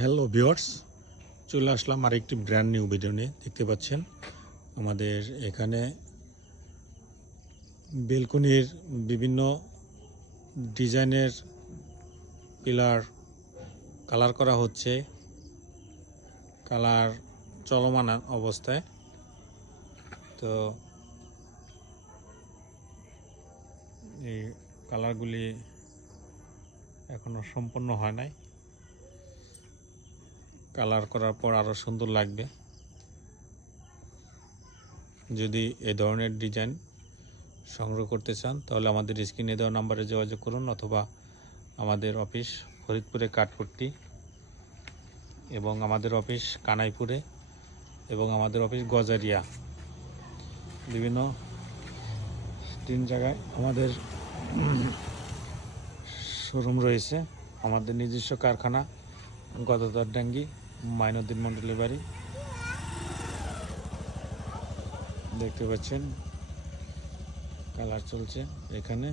Hello viewers, চলে আসলাম আরেকটি brand new video নিয়ে। দেখতে পাচ্ছেন আমাদের এখানে বেলকনির বিভিন্ন ডিজাইনের পিলার কালার করা হচ্ছে, কালার চলমান অবস্থায়। তো এই কালারগুলি এখনো সম্পূর্ণ হয় নাই, কালার করার পর আরও সুন্দর লাগবে। যদি এই ধরনের ডিজাইন সংগ্রহ করতে চান তাহলে আমাদের স্ক্রিনে দেওয়া নাম্বারে যোগাযোগ করুন, অথবা আমাদের অফিস ফরিদপুরে কাঠপট্টি এবং আমাদের অফিস কানাইপুরে এবং আমাদের অফিস গজারিয়া, বিভিন্ন 3 জায়গায় আমাদের শোরুম রয়েছে। আমাদের নিজস্ব কারখানা গদাধরডাঙ্গি, মাইনুদ্দিন মন্ডলের বাড়ি। দেখতে পাচ্ছেন কালার চলছে এখানে।